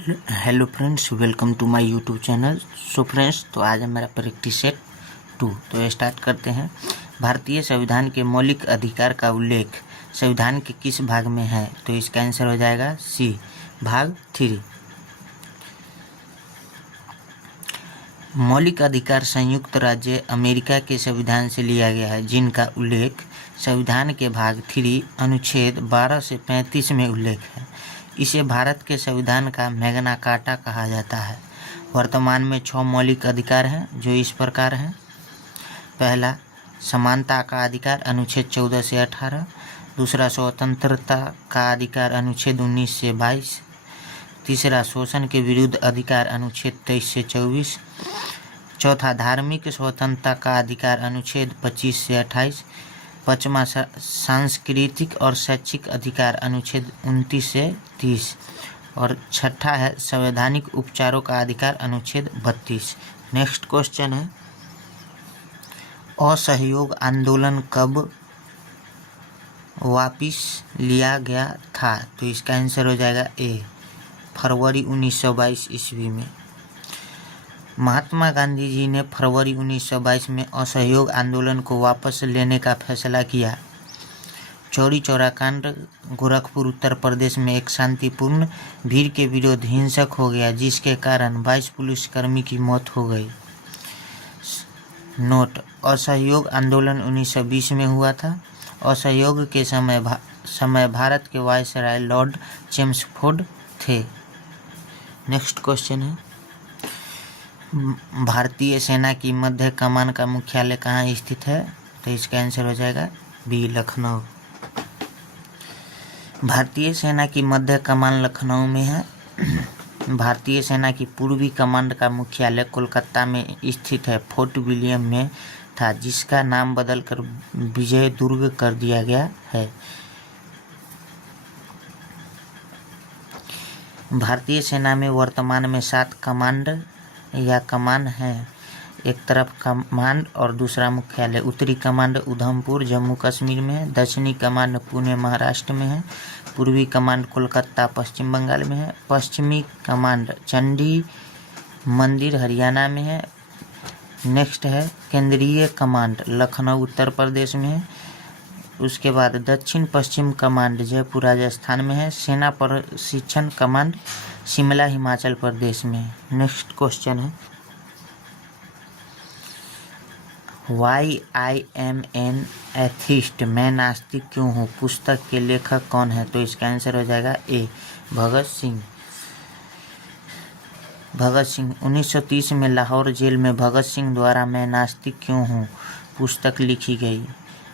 Hello friends, welcome to my YouTube channel. So friends, तो आज है मेरा प्रैक्टिस सेट 2। तो स्टार्ट करते हैं। भारतीय संविधान के मौलिक अधिकार का उल्लेख संविधान के किस भाग में है? तो इसका आंसर हो जाएगा सी, भाग 3। मौलिक अधिकार संयुक्त राज्य अमेरिका के संविधान से लिया गया है, जिनका उल्लेख संविधान के भाग 3 अनुच्छेद 12 से 35 में उल्लेख है। इसे भारत के संविधान का मैग्ना कार्टा कहा जाता है। वर्तमान में 6 मौलिक अधिकार हैं, जो इस प्रकार हैं। पहला, समानता का अधिकार अनुच्छेद 14 से 18। दूसरा, स्वतंत्रता का अधिकार अनुच्छेद 19 से 22। तीसरा, शोषण के विरुद्ध अधिकार अनुच्छेद 23 से 24। चौथा, धार्मिक स्वतंत्रता का अधिकार अनुच्छेद 25 से 28। पाँचवा, सांस्कृतिक और शैक्षिक अधिकार अनुच्छेद 29 से 30। और छठा है संवैधानिक उपचारों का अधिकार अनुच्छेद 32। नेक्स्ट क्वेश्चन है, असहयोग आंदोलन कब वापिस लिया गया था? तो इसका आंसर हो जाएगा ए, फरवरी 1922 ईस्वी में। महात्मा गांधी जी ने फरवरी 1922 में असहयोग आंदोलन को वापस लेने का फैसला किया। चौरी चौरा कांड गोरखपुर उत्तर प्रदेश में एक शांतिपूर्ण भीड़ के विरोध हिंसक हो गया, जिसके कारण 22 पुलिसकर्मी की मौत हो गई। नोट, असहयोग आंदोलन 1920 में हुआ था। असहयोग के समय भारत के वायसराय लॉर्ड चेम्सफोर्ड थे। नेक्स्ट क्वेश्चन है, भारतीय सेना की मध्य कमान का मुख्यालय कहाँ स्थित है? तो इसका आंसर हो जाएगा बी, लखनऊ। भारतीय सेना की मध्य कमान लखनऊ में है। भारतीय सेना की पूर्वी कमांड का मुख्यालय कोलकाता में स्थित है, फोर्ट विलियम में था, जिसका नाम बदलकर विजय दुर्ग कर दिया गया है। भारतीय सेना में वर्तमान में 7 कमांड या कमान है। एक तरफ कमांड और दूसरा मुख्यालय। उत्तरी कमांड उधमपुर जम्मू कश्मीर में है। दक्षिणी कमांड पुणे महाराष्ट्र में है। पूर्वी कमांड कोलकाता पश्चिम बंगाल में है। पश्चिमी कमांड चंडी मंदिर हरियाणा में है। नेक्स्ट है केंद्रीय कमांड लखनऊ उत्तर प्रदेश में है। उसके बाद दक्षिण पश्चिम कमांड जयपुर राजस्थान में है। सेना प्रशिक्षण कमांड शिमला हिमाचल प्रदेश में है। नेक्स्ट क्वेश्चन है, why I am an atheist, मैं नास्तिक क्यों हूँ, पुस्तक के लेखक कौन है? तो इसका आंसर हो जाएगा ए, भगत सिंह। भगत सिंह 1930 में लाहौर जेल में भगत सिंह द्वारा मैं नास्तिक क्यों हूँ पुस्तक लिखी गई।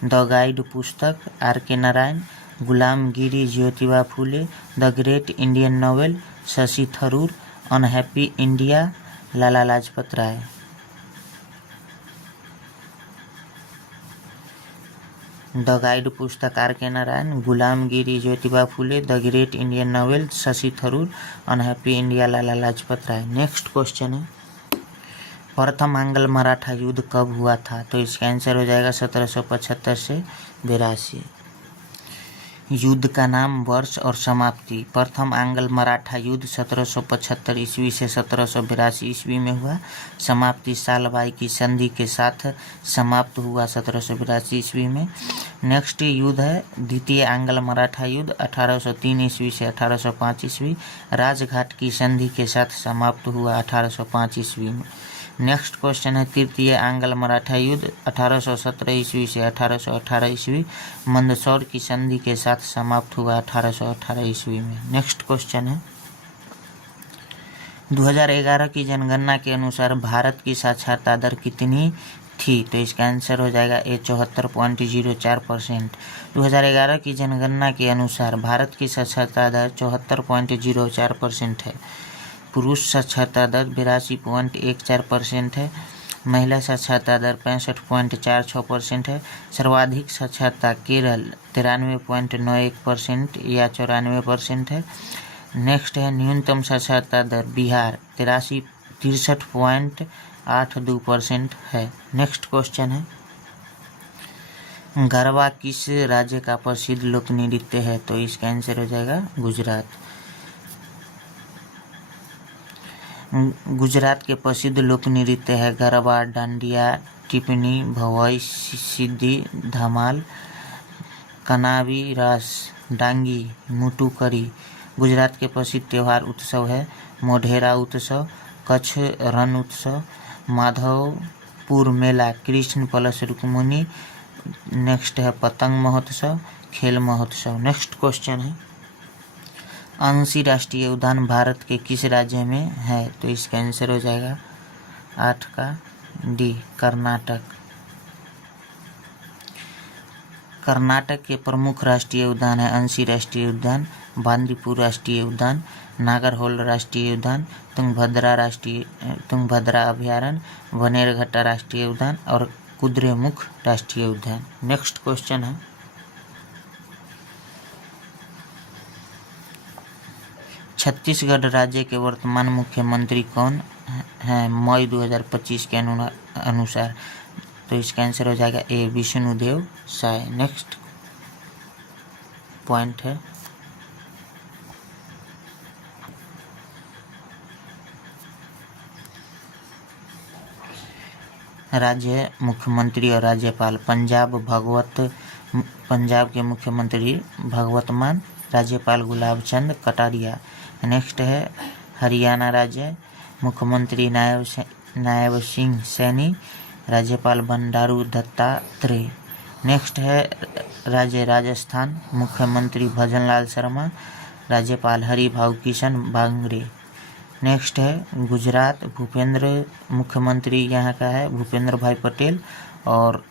द गाइड पुस्तक R K Narayan, Gulamgiri Jyotiba Phule, the great Indian novel Shashi Tharoor, unhappy India Lala Lajpat Rai. The guide पुस्तक R K Narayan, Gulamgiri Jyotiba Phule, the great Indian novel Shashi Tharoor, unhappy India Lala Lajpat Rai. Next question है, प्रथम आंग्ल मराठा युद्ध कब हुआ था? तो इसका आंसर हो जाएगा 1775 से 82। युद्ध का नाम, वर्ष और समाप्ति। प्रथम आंग्ल मराठा युद्ध 1775 ईस्वी से 1782 ईस्वी में हुआ। समाप्ति सालबाई की संधि के साथ समाप्त हुआ 1782 ईस्वी में। नेक्स्ट युद्ध है द्वितीय आंग्ल मराठा युद्ध 1803 ईस्वी से 1805 ईस्वी। राजघाट की संधि के साथ समाप्त हुआ 1805 ईस्वी में। नेक्स्ट क्वेश्चन है, तृतीय आंग्ल मराठा युद्ध 1817 ईस्वी से 1818 ईस्वी। मंदसौर की संधि के साथ समाप्त हुआ 1818 ईस्वी में। नेक्स्ट क्वेश्चन है, 2011 की जनगणना के अनुसार भारत की साक्षरता दर कितनी थी? तो इसका आंसर हो जाएगा ए, 74.04%। 2011 की जनगणना के अनुसार भारत की साक्षरता दर 74.04% है। पुरुष साक्षरता दर 82.14% है। महिला साक्षरता दर 65.46% है। सर्वाधिक साक्षरता केरल 93.91% या 94% है। नेक्स्ट है न्यूनतम साक्षरता दर बिहार 63.82% है। नेक्स्ट क्वेश्चन है, गरबा किस राज्य का प्रसिद्ध लोक नृत्य है? तो इसका आंसर हो जाएगा गुजरात। गुजरात के प्रसिद्ध लोक नृत्य है गरबा, डांडिया, टिप्पणी, भवई, सिद्धि, धमाल, कनावी, रास, डांगी, मुटुकरी। गुजरात के प्रसिद्ध त्यौहार उत्सव है मोढेरा उत्सव, कच्छ रण उत्सव, माधवपुर मेला, कृष्ण प्लस रुक्मिणी। नेक्स्ट है पतंग महोत्सव, खेल महोत्सव। नेक्स्ट क्वेश्चन है अंशी राष्ट्रीय उद्यान भारत के किस राज्य में है? तो इसका आंसर हो जाएगा 8 का डी, कर्नाटक। कर्नाटक के प्रमुख राष्ट्रीय उद्यान है अंशी राष्ट्रीय उद्यान, बांदीपुर राष्ट्रीय उद्यान, नागरहोल राष्ट्रीय उद्यान, तुंगभद्रा अभयारण्य, बनेरघट्टा राष्ट्रीय उद्यान और कुद्रेमुख राष्ट्रीय उद्यान। नेक्स्ट क्वेश्चन है छत्तीसगढ़ राज्य के वर्तमान मुख्यमंत्री कौन हैं मई 2025 के अनुसार? तो इसका आंसर हो जाएगा ए, विष्णुदेव साय। नेक्स्ट पॉइंट है राज्य मुख्यमंत्री और राज्यपाल। पंजाब के मुख्यमंत्री भगवत मान, राज्यपाल गुलाब चंद कटारिया। नेक्स्ट है हरियाणा राज्य, मुख्यमंत्री नायब सिंह सैनी, राज्यपाल बंडारू दत्तात्रेय। नेक्स्ट है राज्य राजस्थान, मुख्यमंत्री भजनलाल शर्मा, राज्यपाल हरिभाऊ किशन बांगरे। नेक्स्ट है गुजरात, मुख्यमंत्री यहाँ का है भूपेंद्र भाई पटेल और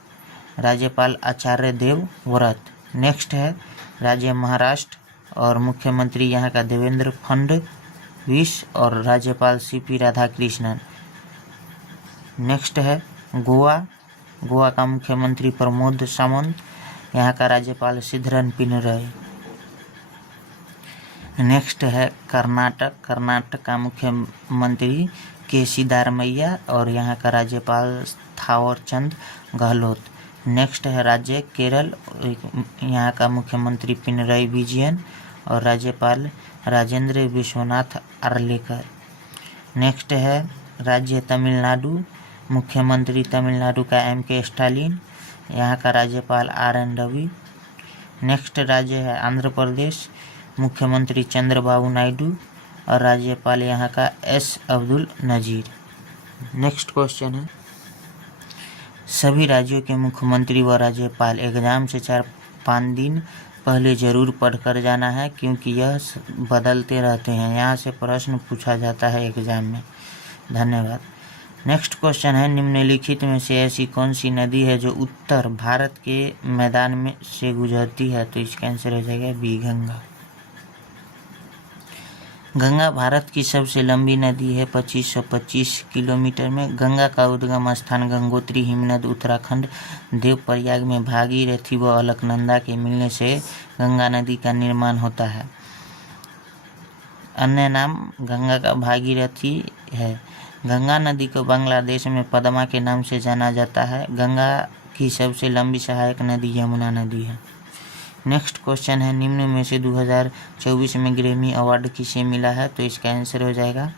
राज्यपाल आचार्य देवव्रत। नेक्स्ट है राज्य महाराष्ट्र और मुख्यमंत्री यहाँ का देवेंद्र फडणवीस और राज्यपाल सीपी राधाकृष्णन। नेक्स्ट है गोवा का मुख्यमंत्री प्रमोद सावंत, यहाँ का राज्यपाल श्रीधरन पिनरई। नेक्स्ट है कर्नाटक का मुख्यमंत्री के सिद्धारमैया और यहाँ का राज्यपाल थावरचंद गहलोत। नेक्स्ट है राज्य केरल, यहाँ का मुख्यमंत्री पिनरई विजयन और राज्यपाल राजेंद्र विश्वनाथ आर्लेकर। नेक्स्ट है राज्य तमिलनाडु, मुख्यमंत्री तमिलनाडु का M.K. स्टालिन, यहाँ का राज्यपाल R.N. रवि। नेक्स्ट राज्य है आंध्र प्रदेश, मुख्यमंत्री चंद्रबाबू नायडू और राज्यपाल यहाँ का S. Abdul Nazeer. Next question है सभी राज्यों के मुख्यमंत्री व राज्यपाल एग्जाम से 4-5 दिन पहले जरूर पढ़कर जाना है क्योंकि यह बदलते रहते हैं। यहाँ से प्रश्न पूछा जाता है एग्जाम में। धन्यवाद। नेक्स्ट क्वेश्चन है निम्नलिखित में से ऐसी कौन सी नदी है जो उत्तर भारत के मैदान में से गुजरती है? तो इसका आंसर हो जाएगा बी, गंगा। गंगा भारत की सबसे लंबी नदी है 2525 किलोमीटर में। गंगा का उद्गम स्थान गंगोत्री हिमनद उत्तराखंड देवप्रयाग में भागीरथी व अलकनंदा के मिलने से गंगा नदी का निर्माण होता है। अन्य नाम गंगा का भागीरथी है। गंगा नदी को बांग्लादेश में पद्मा के नाम से जाना जाता है। गंगा की सबसे लंबी सहायक नदी यमुना नदी है। नेक्स्ट क्वेश्चन है निम्न में से 2024 में ग्रैमी अवार्ड किसे मिला है? तो इसका आंसर हो जाएगा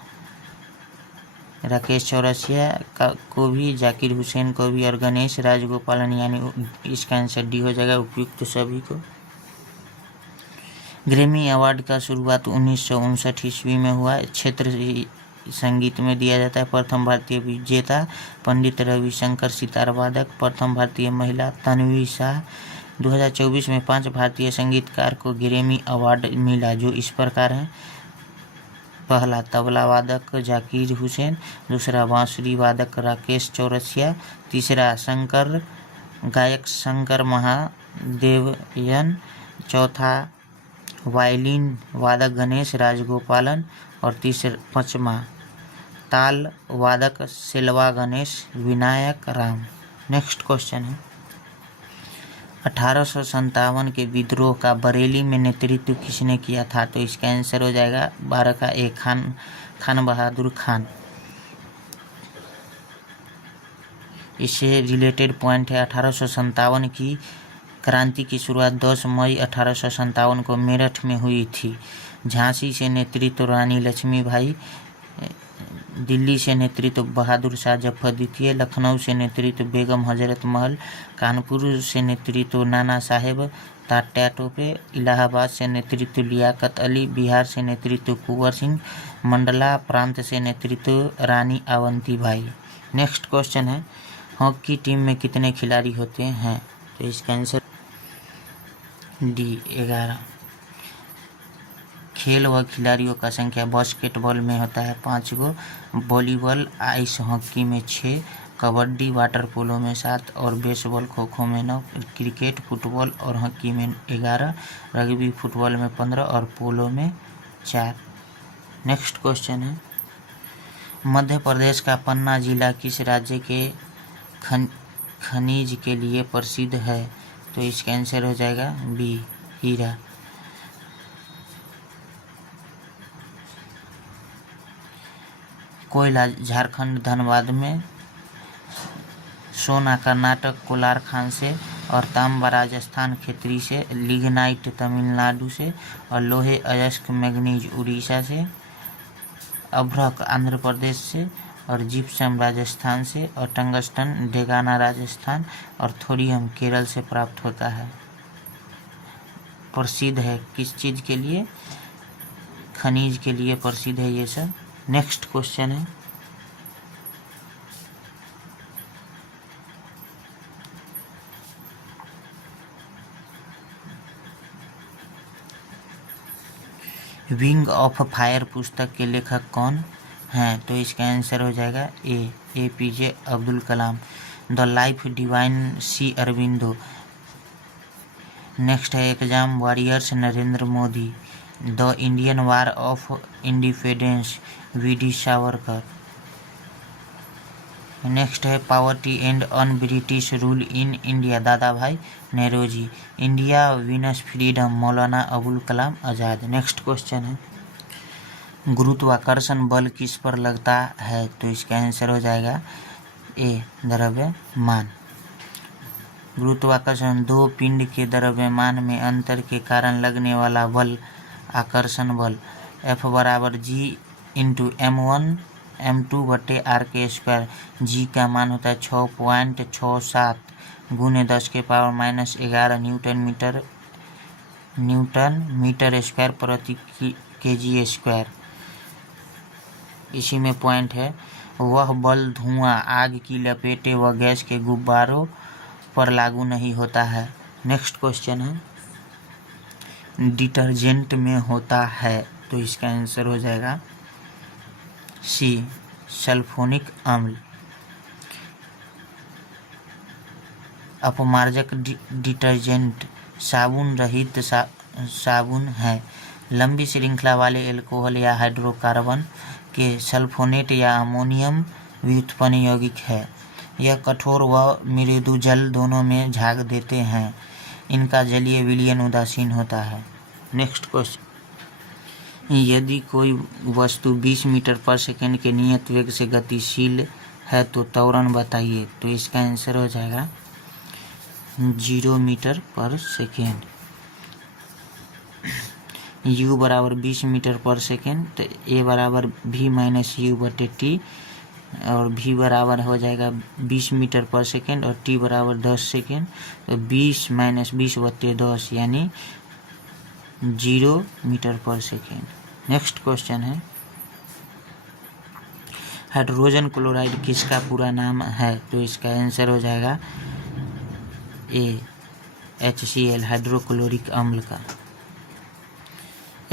राकेश चौरसिया को भी, जाकिर हुसैन को भी और गणेश राजगोपालन, यानी इसका आंसर डी हो जाएगा उपयुक्त सभी को। ग्रैमी अवार्ड का शुरुआत 1959 ईस्वी में हुआ। क्षेत्र संगीत में दिया जाता है। प्रथम भारतीय विजेता पंडित रविशंकर सितार वादक। प्रथम भारतीय महिला तन्वी शाह। 2024 में 5 भारतीय संगीतकार को ग्रैमी अवार्ड मिला जो इस प्रकार हैं। पहला तबला वादक जाकिर हुसैन, दूसरा बांसुरी वादक राकेश चौरसिया, तीसरा गायक शंकर महादेवयन, चौथा वायलिन वादक गणेश राजगोपालन और पांचवा ताल वादक सेल्वा गणेश विनायक राम। नेक्स्ट क्वेश्चन है 1857 के विद्रोह का बरेली में नेतृत्व किसने किया था? तो इसका आंसर हो जाएगा 12 का ए, खान बहादुर खान। इससे रिलेटेड पॉइंट है 1857 की क्रांति की शुरुआत 10 मई 1857 को मेरठ में हुई थी। झांसी से नेतृत्व रानी लक्ष्मीबाई दिल्ली से नेतृत्व बहादुर शाह जफर द्वितीय, लखनऊ से नेतृत्व बेगम हजरत महल, कानपुर से नेतृत्व नाना साहेब तात्या टोपे, इलाहाबाद से नेतृत्व लियाकत अली, बिहार से नेतृत्व कुंवर सिंह, मंडला प्रांत से नेतृत्व रानी अवंतीबाई। नेक्स्ट क्वेश्चन है, हॉकी टीम में कितने खिलाड़ी होते हैं? तो इसका आंसर डी 11। खेल व खिलाड़ियों का संख्या बास्केटबॉल में होता है 5 गो, वॉलीबॉल आइस हॉकी में 6, कबड्डी वाटर पोलो में 7 और बेसबॉल खो खो में 9, क्रिकेट फुटबॉल और हॉकी में 11, रग्बी फुटबॉल में 15 और पोलो में 4। नेक्स्ट क्वेश्चन है, मध्य प्रदेश का पन्ना जिला किस राज्य के खनिज के लिए प्रसिद्ध है? तो इसका आंसर हो जाएगा बी हीरा। कोयला झारखंड धनबाद में, सोना कर्नाटक कोलार खान से और तांबा राजस्थान खेतरी से, लिग्नाइट तमिलनाडु से और लोहे अयस्क मैग्नीज उड़ीसा से, अभ्रक आंध्र प्रदेश से और जिप्सम राजस्थान से और टंगस्टन डेगाना राजस्थान और थोरियम केरल से प्राप्त होता है। प्रसिद्ध है किस चीज़ के लिए? खनिज के लिए प्रसिद्ध है ये सब। नेक्स्ट क्वेश्चन है, विंग ऑफ फायर पुस्तक के लेखक कौन हैं? तो इसका आंसर हो जाएगा APJ Abdul Kalam. The life divine Sri Aurobindo. Next है, exam warriors Narendra Modi. The Indian war of independence VD Savarkar. Next है, poverty and un British rule in India Dadabhai Naoroji. India wins freedom Maulana Abul Kalam Azad. Next question है, गुरुत्वाकर्षण बल किस पर लगता है? तो इसका आंसर हो जाएगा ए द्रव्यमान। गुरुत्वाकर्षण दो पिंड के द्रव्यमान में अंतर के कारण लगने वाला बल आकर्षण बल। F बराबर G इंटू M1 M2 बटे R के स्क्वायर। G का मान होता है 6.67 गुने 10⁻⁻11 न्यूटन मीटर स्क्वायर प्रति kg स्क्वायर। इसी में पॉइंट है, वह बल धुआं, आग की लपेटे व गैस के गुब्बारों पर लागू नहीं होता है। नेक्स्ट क्वेश्चन है, डिटर्जेंट में होता है। तो इसका आंसर हो जाएगा सी सल्फोनिक अम्ल। अपमार्जक डिटर्जेंट साबुन रहित साबुन है। लंबी श्रृंखला वाले एल्कोहल या हाइड्रोकार्बन के सल्फोनेट या अमोनियम व्युत्पन्न यौगिक है। यह कठोर व मृदु जल दोनों में झाग देते हैं। इनका जलीय विलयन उदासीन होता है। नेक्स्ट क्वेश्चन, यदि कोई वस्तु 20 मीटर पर सेकेंड के नियत वेग से गतिशील है तो त्वरण बताइए। तो इसका आंसर हो जाएगा 0 मीटर पर सेकेंड। U बराबर 20 मीटर पर सेकेंड, तो A बराबर V माइनस U बटे T और V बराबर हो जाएगा 20 मीटर पर सेकेंड और T बराबर 10 सेकेंड। तो 20 माइनस 20 बटे 10 यानी 0 मीटर पर सेकेंड। नेक्स्ट क्वेश्चन है, हाइड्रोजन क्लोराइड किसका पूरा नाम है? तो इसका आंसर हो जाएगा A HCl हाइड्रोक्लोरिक अम्ल का।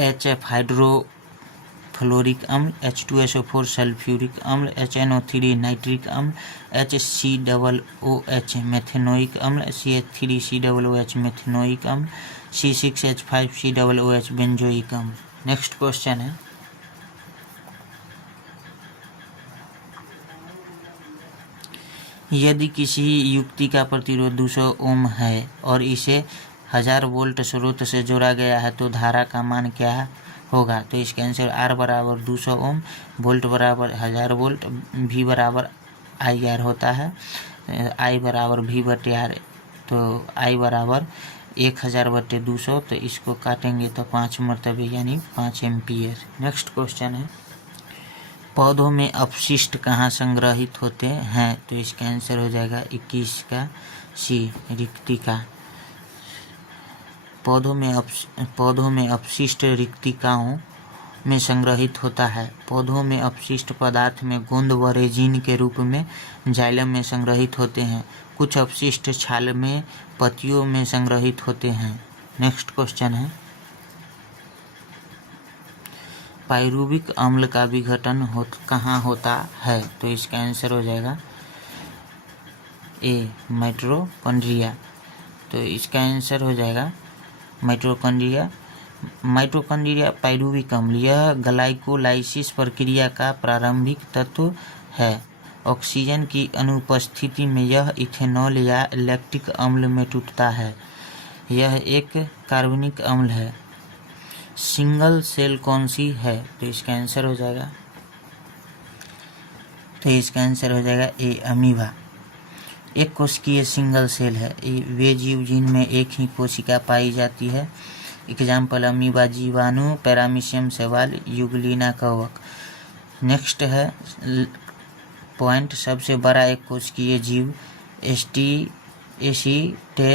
HF हाइड्रोफ्लोरिक अम्ल, H2SO4 सल्फ्यूरिक अम्ल, HNO3 नाइट्रिक अम्ल, HCOOH मेथेनोइक अम्ल, CH3COOH मेथेनोइक अम्ल, C6H5COOH बेंजोइक अम्ल। नेक्स्ट क्वेश्चन है, यदि किसी युक्ति का प्रतिरोध 200 ओम है और इसे 1000 वोल्ट स्रोत से जोड़ा गया है तो धारा का मान क्या होगा? तो इसका आंसर R बराबर 200 ओम, वोल्ट बराबर 1000 वोल्ट, V बराबर IR होता है, I बराबर V बटे R। तो I बराबर 1000 बटे 200, तो इसको काटेंगे तो 5 मरतबे यानी 5 एम्पियर। नेक्स्ट क्वेश्चन है, पौधों में अपशिष्ट कहाँ संग्रहित होते हैं? तो इसका आंसर हो जाएगा 21 का सी, रिक्तिका। पौधों में अपशिष्ट रिक्तिकाओं में संग्रहित होता है। पौधों में अपशिष्ट पदार्थ में गोंद व रेजिन के रूप में जाइलम में संग्रहित होते हैं। कुछ अपशिष्ट छाल में पत्तियों में संग्रहित होते हैं। नेक्स्ट क्वेश्चन है, पाइरुविक अम्ल का विघटन कहाँ होता है? तो इसका आंसर हो जाएगा ए, माइटोकॉन्ड्रिया। तो इसका आंसर हो जाएगा माइटोकॉन्ड्रिया। पाइरुविक अम्ल यह ग्लाइकोलाइसिस प्रक्रिया का प्रारंभिक तत्व है। ऑक्सीजन की अनुपस्थिति में यह इथेनॉल या लैक्टिक अम्ल में टूटता है। यह एक कार्बनिक अम्ल है। सिंगल सेल कौन सी है? तो इसका आंसर हो जाएगा ए, अमीबा। एक कोशिकीय सिंगल सेल है। वे जीव जिनमें एक ही कोशिका पाई जाती है। एग्जाम्पल अमीबा, जीवाणु, पैरामीशियम शैवाल, यूग्लिना कवक। नेक्स्ट है पॉइंट, सबसे बड़ा एक कोशिकीय जीव एसिटेबुलेरिया।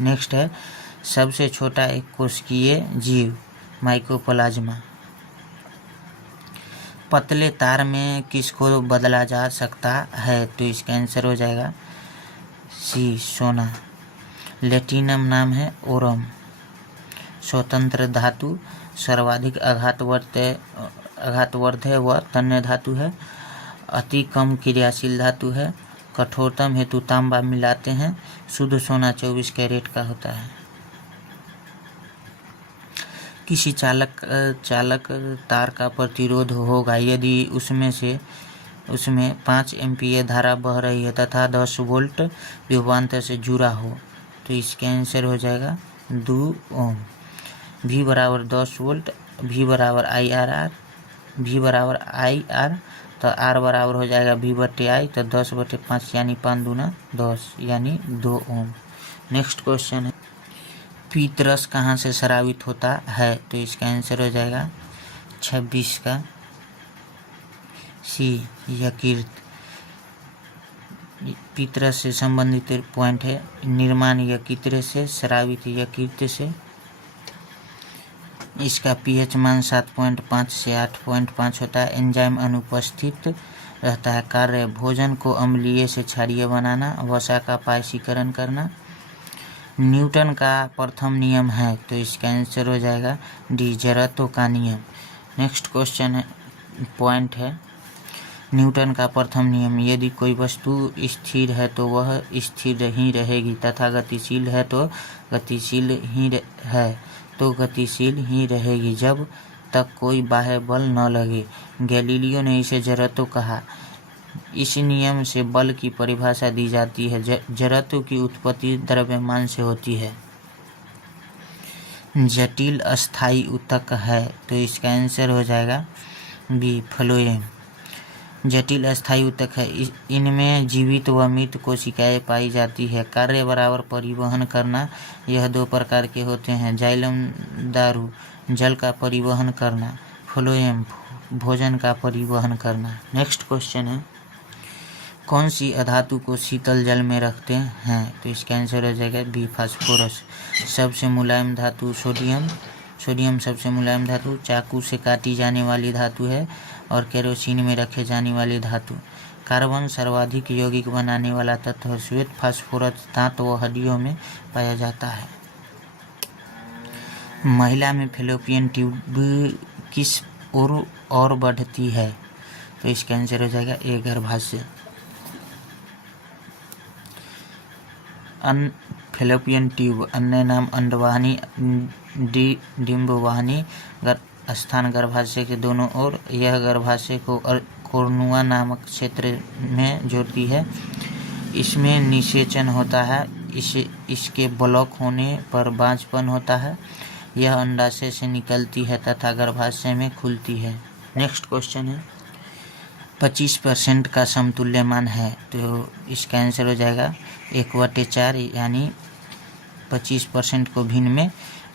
नेक्स्ट है सबसे छोटा एक कोशिकीय जीव माइकोप्लाज्मा। पतले तार में किसको बदला जा सकता है? तो इसका आंसर हो जाएगा सी, सोना। लेटिनम नाम है ओरम। स्वतंत्र धातु सर्वाधिक आघातवर्ध व तन्य धातु है। अति कम क्रियाशील धातु है। कठोरतम हेतु तांबा मिलाते हैं। शुद्ध सोना 24 कैरेट का होता है। किसी चालक तार का प्रतिरोध होगा यदि उसमें 5 एम्पीयर धारा बह रही है तथा 10 वोल्ट विभवांतर से जुड़ा हो। तो इसका आंसर हो जाएगा 2 ओम। V बराबर 10 वोल्ट, V बराबर IR, तो R बराबर हो जाएगा V/I, तो 10/5 यानी 5 दूना 10 यानी 2 ओम। नेक्स्ट क्वेश्चन है, पीतरस कहाँ से स्रावित होता है? तो इसका आंसर हो जाएगा 26 का सी, यकृत। पीतरस से संबंधित पॉइंट है, निर्माण यकृत से, स्रावित यकृत से। इसका pH मान 7.5 से 8.5 होता है। एंजाइम अनुपस्थित रहता है। कार्य भोजन को अम्लीय से क्षारीय बनाना, वसा का पायसीकरण करना। न्यूटन का प्रथम नियम है, तो इसका आंसर हो जाएगा डी, जड़त्व का नियम। नेक्स्ट क्वेश्चन है, पॉइंट है, न्यूटन का प्रथम नियम, यदि कोई वस्तु स्थिर है तो वह स्थिर ही रहेगी तथा गतिशील है तो गतिशील ही रहेगी जब तक कोई बाह्य बल न लगे। गैलीलियो ने इसे जड़त्व कहा। इस नियम से बल की परिभाषा दी जाती है। जड़त्व की उत्पत्ति द्रव्यमान से होती है। जटिल अस्थायी ऊतक है, तो इसका आंसर हो जाएगा बी, फ्लोएम। जटिल अस्थायी ऊतक है, इनमें जीवित व मृत कोशिकाएं पाई जाती है। कार्य बराबर परिवहन करना, यह 2 प्रकार के होते हैं। जाइलम दारू जल का परिवहन करना, फ्लोएम भोजन का परिवहन करना। नेक्स्ट क्वेश्चन है, कौन सी अधातु को शीतल जल में रखते हैं? तो इसका आंसर हो जाएगा बी, फास्फोरस। सबसे मुलायम धातु सोडियम सबसे मुलायम धातु, चाकू से काटी जाने वाली धातु है और केरोसिन में रखे जाने वाली धातु। कार्बन सर्वाधिक यौगिक बनाने वाला तत्व, श्वेत फास्फोरस दांत व हड्डियों में पाया जाता है। महिला में फैलोपियन ट्यूब किस ओर बढ़ती है? तो इसका आंसर हो जाएगा ए, गर्भाशय। फैलोपियन ट्यूब अन्य नाम अंडवाहिनी, डिंबवाहिनी, स्थान गर्भाशय के दोनों ओर। यह गर्भाशय को कोर्नुआ नामक क्षेत्र में जोड़ती है। इसमें निषेचन होता है। इसके ब्लॉक होने पर बांझपन होता है। यह अंडाशय से निकलती है तथा गर्भाशय में खुलती है। नेक्स्ट क्वेश्चन है, 25% का समतुल्य मान है, तो इसका आंसर हो जाएगा 1/4 यानी 25% को भिन्न में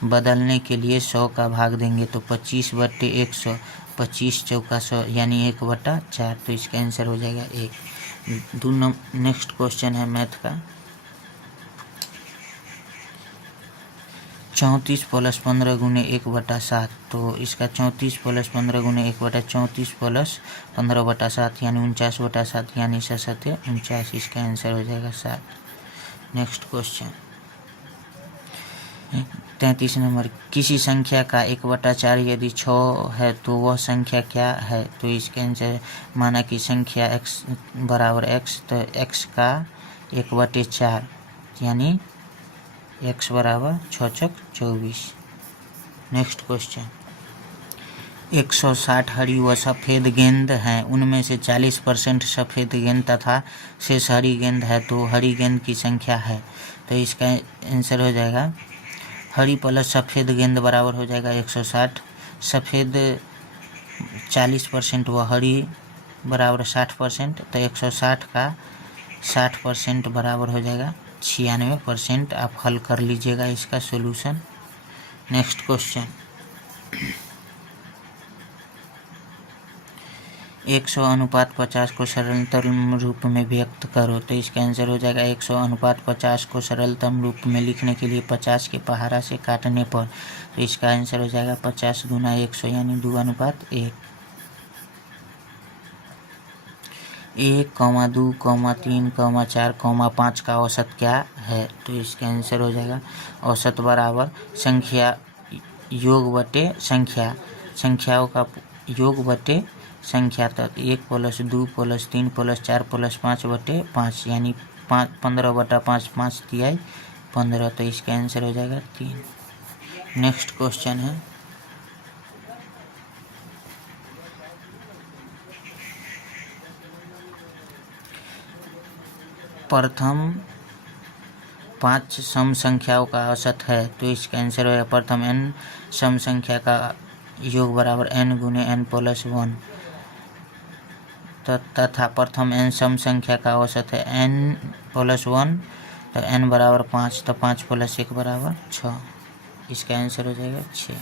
बदलने के लिए 100 का भाग देंगे तो 25/100, 25 चौका 100 यानी 1/4, तो इसका आंसर हो जाएगा 1। नेक्स्ट क्वेश्चन है मैथ का। 34 + 15 × 1/7, तो इसका 34 + 15 × 1/34 + 15/7 यानी 49/7 यानी 49, इसका आंसर हो जाएगा 7। नेक्स्ट क्वेश्चन 33 नंबर, किसी संख्या का 1/4 यदि 6 है तो वह संख्या क्या है? तो इसके आंसर, माना कि संख्या x बराबर x, तो x का 1/4 यानी x बराबर 6 × 24। नेक्स्ट क्वेश्चन 160 हरी व सफ़ेद गेंद हैं, उनमें से 40% सफ़ेद गेंद तथा शेष हरी गेंद है, तो हरी गेंद की संख्या है। तो इसका आंसर हो जाएगा हरी प्लस सफ़ेद गेंद बराबर हो जाएगा 160, सफ़ेद 40% व हरी बराबर 60%, तो 160 का 60% बराबर हो जाएगा 96%। आप हल कर लीजिएगा इसका सॉल्यूशन। नेक्स्ट क्वेश्चन 100:50 को सरलतम रूप में व्यक्त करो, तो इसका आंसर हो जाएगा 100:50 को सरलतम रूप में लिखने के लिए 50 के पहाड़ा से काटने पर, तो इसका आंसर हो जाएगा 50 × 100 यानी 2:1। 1, 2, 3, 4, 5 का औसत क्या है? तो इसका आंसर हो जाएगा औसत बराबर संख्या योग बटे संख्या, संख्याओं का योग बटे संख्या, तक 1 + 2 + 3 + 4 + 5/5 यानी 15/5, 5 तिहाई 15, तो इसका आंसर हो जाएगा 3। नेक्स्ट क्वेश्चन है प्रथम 5 सम संख्याओं का औसत है, तो इसका आंसर होगा प्रथम n सम संख्या का योग बराबर n × n + 1, तथा प्रथम n सम संख्या का औसत है n + 1, तो n बराबर 5, तो 5 + 1 बराबर 6, इसका आंसर हो जाएगा 6।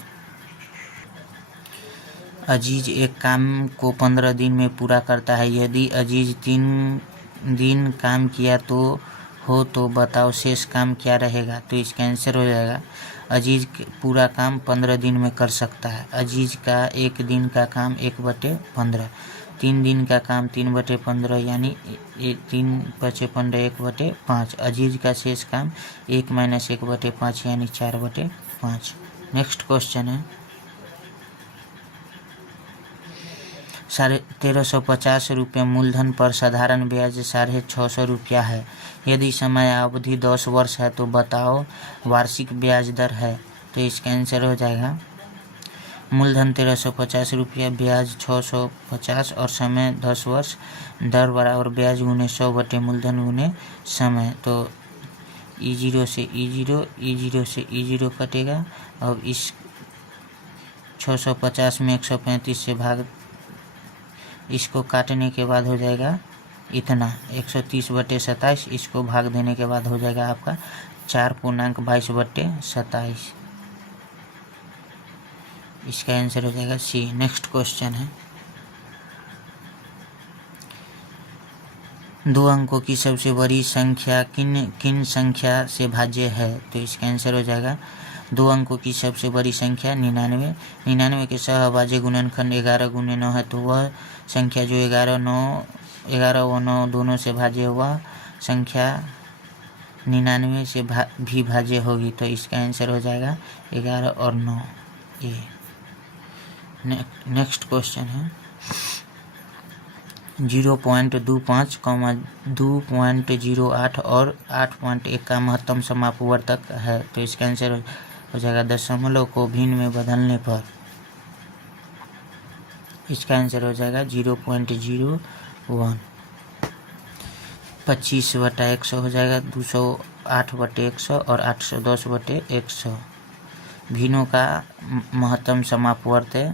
अजीज एक काम को 15 दिन में पूरा करता है, यदि अजीज 3 दिन काम किया तो बताओ शेष काम क्या रहेगा? तो इसका आंसर हो जाएगा अजीज पूरा काम 15 दिन में कर सकता है। अजीज का 1 दिन का काम 1/15, 3 दिन का काम 3/15 यानी 3 × 15 1/5, अजीज का शेष काम 1 - 1/5 यानी 4/5। नेक्स्ट क्वेश्चन है 1350 रुपये मूलधन पर साधारण ब्याज 650 रुपया है, यदि समय अवधि 10 वर्ष है तो बताओ वार्षिक ब्याज दर है। तो इसका आंसर हो जाएगा मूलधन 1350 रुपया, ब्याज 650 और समय 10 वर्ष, दर बराबर ब्याज गुने 100 मूलधन गुने समय, तो E0 से E0, E0 से E0 कटेगा। अब इस 650 में 135 से भाग, इसको काटने के बाद हो जाएगा इतना 130/27, इसको भाग देने के बाद हो जाएगा आपका 4.22/27, इसका आंसर हो जाएगा सी। नेक्स्ट क्वेश्चन है 2 अंकों की सबसे बड़ी संख्या किन संख्या से भाज्य है? तो इसका आंसर हो जाएगा 2 अंकों की सबसे बड़ी संख्या 99, 99 के सहभाज्य गुणनखंड 11 × 9 है, तो वह संख्या जो 11 व 9 दोनों से भाज्य हुआ संख्या 99 से भी भाज्य होगी, तो इसका आंसर हो जाएगा 11 और 9 ए। नेक्स्ट क्वेश्चन है 0.25, 2.08 और 8.1 का महत्तम समापवर्तक है, तो इसका आंसर हो जाएगा दशमलव को भिन्न में बदलने पर, इसका आंसर हो जाएगा 0.01। 25/100 हो जाएगा 208/100 और 810/100। भिन्नों का महत्तम समापवर्तक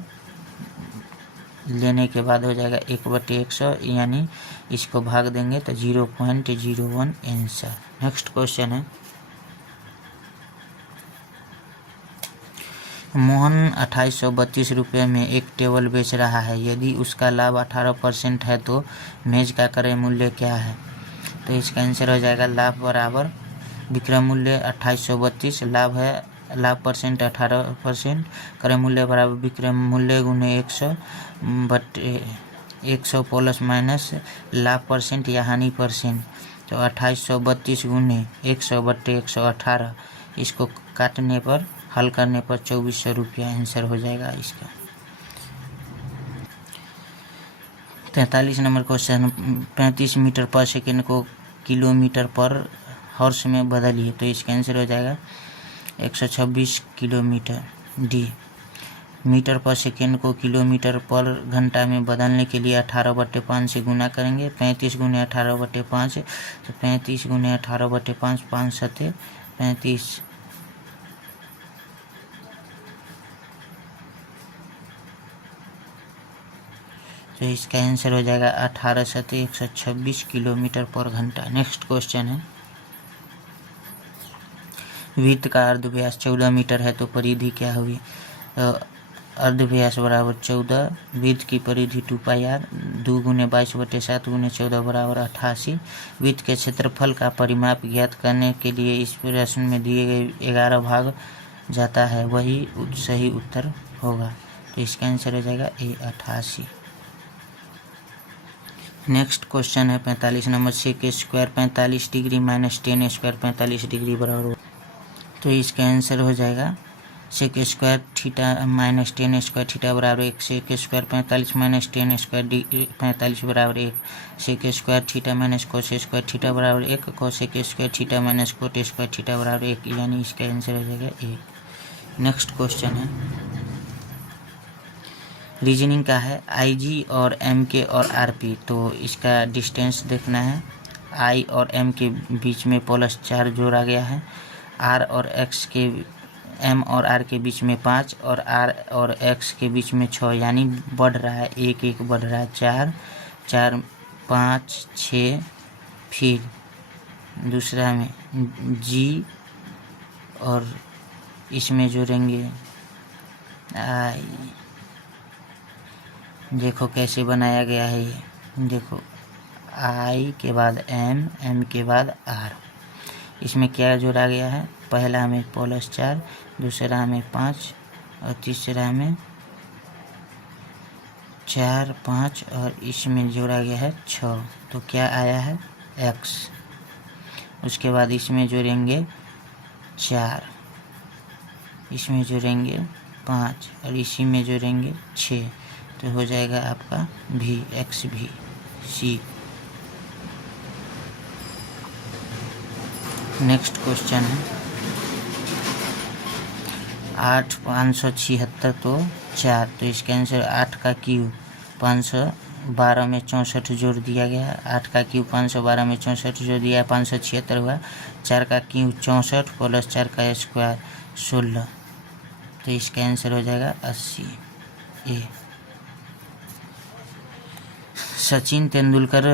लेने के बाद हो जाएगा 1/100 यानी इसको भाग देंगे तो 0.01 आंसर। नेक्स्ट क्वेश्चन है मोहन 2832 रुपये में एक टेबल बेच रहा है। यदि उसका लाभ 18% है तो मेज का क्रय मूल्य क्या है? तो इसका आंसर हो जाएगा लाभ बराबर विक्रय मूल्य 2832, लाभ परसेंट 18%, क्रय मूल्य बराबर विक्रय मूल्य गुने 100 बटे 100 प्लस माइनस लाभ परसेंट या हानि परसेंट। तो 2832 गुने 100 बटे 118, इसको काटने पर हल करने पर 2400 रुपया आंसर हो जाएगा इसका। 43 नंबर क्वेश्चन, 35 मीटर पर सेकेंड को किलोमीटर पर हॉर्स में बदलिए। तो इसका आंसर हो जाएगा 126 किलोमीटर। डी, मीटर पर सेकेंड को किलोमीटर पर घंटा में बदलने के लिए 18/5 से गुना करेंगे। 35 गुने 18/5, तो 35 गुने 18/5, 5 सते 35, तो इसका आंसर हो जाएगा 18 सते 126 किलोमीटर पर घंटा। नेक्स्ट क्वेश्चन है, वृत्त का अर्धव्यास 14 मीटर है तो परिधि क्या हुई? अर्धव्यास बराबर 14, वृत्त की परिधि 2πr, 2 गुने 22/7 गुने 14 बराबर 88। वृत्त के क्षेत्रफल का परिमाप ज्ञात करने के लिए इस प्रश्न में दिए गए 11 भाग जाता है, वही सही उत्तर होगा। तो इसका आंसर हो जाएगा ए 88। नेक्स्ट क्वेश्चन है 45 number, sec square 45 degree minus 10 square 45 degree बराबर। तो इसका आंसर हो जाएगा sec square theta minus 10 square theta बराबर 1, सेक स्क्वायर 45 माइनस 10 स्क्वायर 45 बराबर 1, sec square theta minus cos square theta बराबर 1, cosec square theta minus cot square theta बराबर 1, यानी इसका आंसर हो जाएगा 1। नेक्स्ट क्वेश्चन है, रीजनिंग का है, IG और MK और RP। तो इसका डिस्टेंस देखना है। I और M के बीच में +4 जोड़ा गया है, R और X के M और R के बीच में 5 और R और X के बीच में 6, यानी बढ़ रहा है, 1 बढ़ रहा है, 4 4 5 6। फिर दूसरा में G और इसमें जोड़ेंगे I। देखो कैसे बनाया गया है ये, देखो I के बाद M के बाद R। इसमें क्या जोड़ा गया है? पहला में +4, दूसरा में 5 और तीसरा में 4 5 और इसमें जोड़ा गया है 6। तो क्या आया है? X। उसके बाद इसमें जोड़ेंगे 4, इसमें जोड़ेंगे 5 और इसी में जोड़ेंगे 6। तो हो जाएगा आपका V, X V C। Next question है 8 576 तो 4। तो इसका आंसर 8 का क्यूब 512 में 64 जोड़ दिया गया। 8 का क्यूब 512 में 64 जोड़ दिया, 576 हुआ। 4 का क्यूब 64 प्लस 4 का स्क्वायर 16। तो इसका आंसर हो जाएगा 80 ए। सचिन तेंदुलकर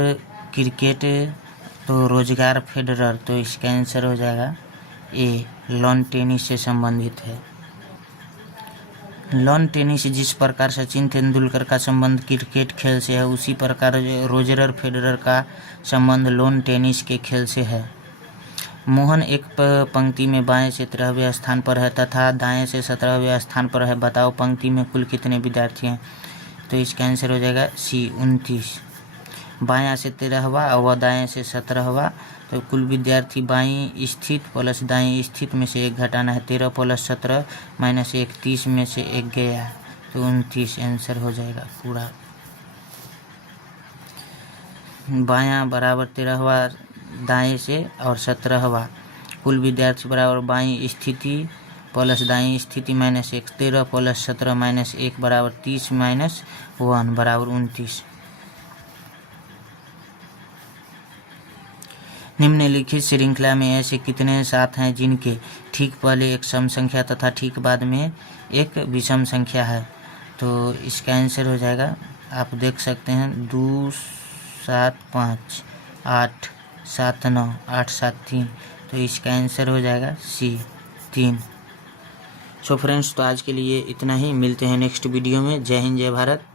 क्रिकेट तो रोजगार फेडरर। तो इसका आंसर हो जाएगा ए, लॉन टेनिस से संबंधित है। लॉन टेनिस जिस प्रकार सचिन तेंदुलकर का संबंध क्रिकेट खेल से है, उसी प्रकार रोजर फेडरर का संबंध लॉन टेनिस के खेल से है। मोहन एक पंक्ति में बाएं से 13वें स्थान पर है तथा दाएं से 17वें स्थान पर है। बताओ पंक्ति में कुल कितने विद्यार्थी हैं? तो इसका आंसर हो जाएगा सी, 29। बायां से 13वां और दाएं से 17वां। तो कुल विद्यार्थी बाईं स्थित प्लस दाईं स्थित में से 1 घटाना है। 13 + 17 - 1, 30 में से 1 गया, तो 29 आंसर हो जाएगा पूरा। बायां बराबर 13वां दाएं से और 17वां। कुल विद्यार्थी बराबर बाईं स्थिति प्लस दाईं स्थिति -1। 13 + 17 - 1 बराबर 30 - 1 बराबर 29। निम्नलिखित श्रृंखला में ऐसे कितने साथ हैं जिनके ठीक पहले एक सम संख्या तथा ठीक बाद में एक विषम संख्या है? तो इसका आंसर हो जाएगा, आप देख सकते हैं, 2 7 5 8 7 9 8 7 3। तो इसका आंसर हो जाएगा सी, 3। सो फ्रेंड्स, तो आज के लिए इतना ही, मिलते हैं नेक्स्ट वीडियो में। जय हिंद, जय भारत।